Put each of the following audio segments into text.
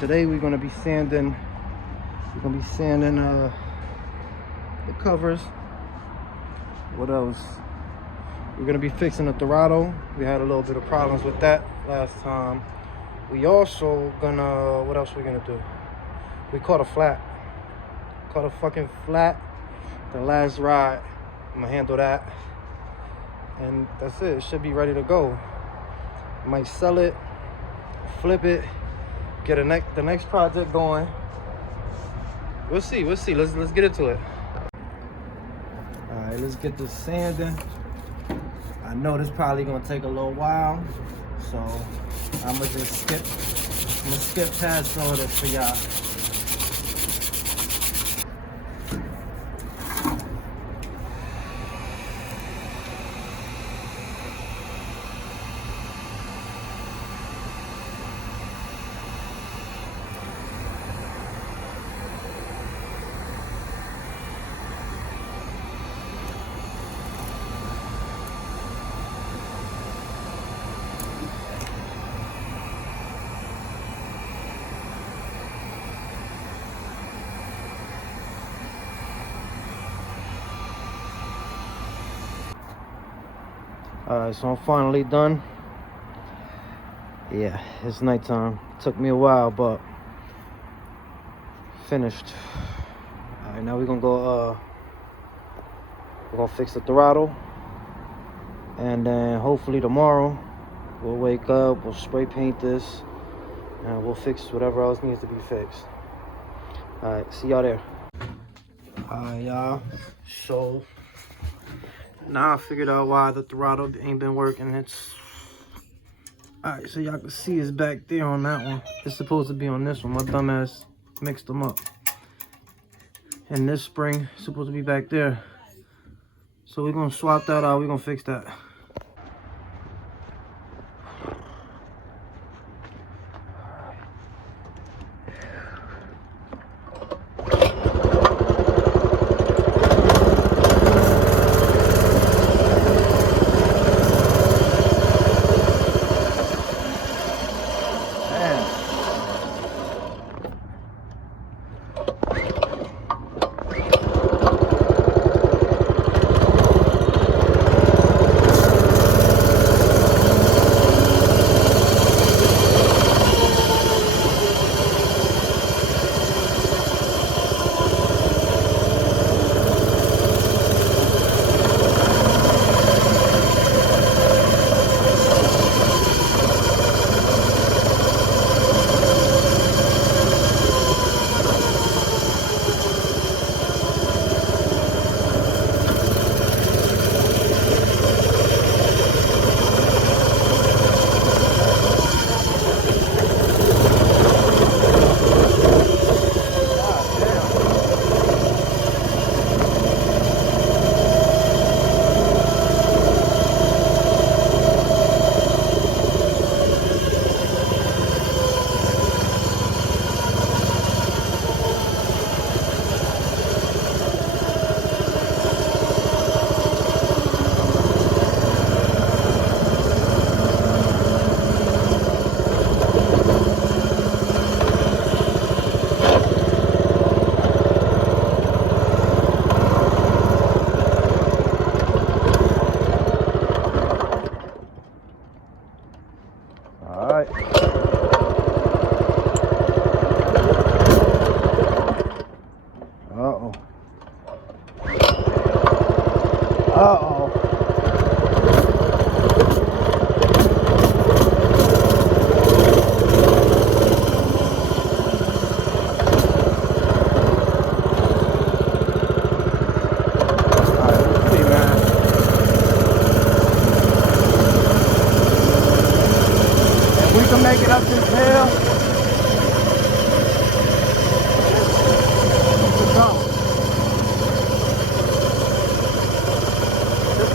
Today we're gonna be sanding. The covers. What else? We're gonna be fixing the throttle. We had a little bit of problems with that last time. We also gonna, what else we gonna do? We caught a flat. Caught a fucking flat the last ride. I'm gonna handle that. And that's it. It should be ready to go. Might sell it, flip it, get the next project going. We'll see. Let's get into it. All right, let's get this sanding. I know this probably gonna take a little while, so I'm gonna skip past all this for y'all. Alright, so I'm finally done. Yeah, it's nighttime. Took me a while, but finished. Alright, now we're gonna fix the throttle. And then hopefully tomorrow we'll wake up, we'll spray paint this, and we'll fix whatever else needs to be fixed. Alright, see y'all there. Alright, y'all. So now I figured out why the throttle ain't been working. It's alright, so y'all can see it's back there on that one. It's supposed to be on this one. My dumbass mixed them up. And this spring is supposed to be back there. So we're gonna swap that out. We're gonna fix that. Alright. Uh-oh. Uh-oh. Make it up this hill. This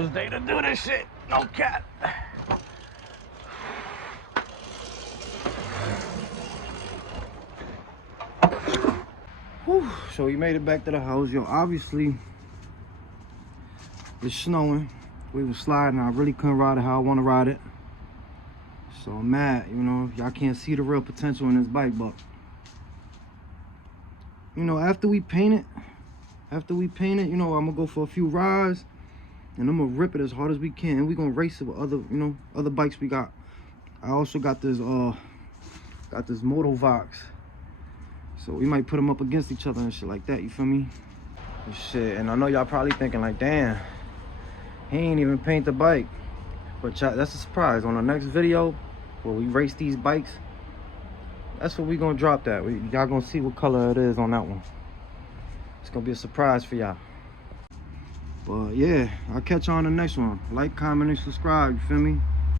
first day to do this shit. No cat. Whew. So we made it back to the house. Yo, obviously it's snowing. We was sliding. I really couldn't ride it how I want to ride it. So I'm mad, you know. Y'all can't see the real potential in this bike, but you know, after we paint it, you know, I'm gonna go for a few rides and I'm gonna rip it as hard as we can. And we're gonna race it with other, you know, other bikes we got. I also got this Motovox. So we might put them up against each other and shit like that, you feel me? And shit, and I know y'all probably thinking like, damn, he ain't even paint the bike. But that's a surprise. On the next video where we race these bikes, that's what we gonna drop that. Y'all gonna see what color it is on that one. It's gonna be a surprise for y'all. But yeah, I'll catch you on the next one. Like, comment, and subscribe, you feel me?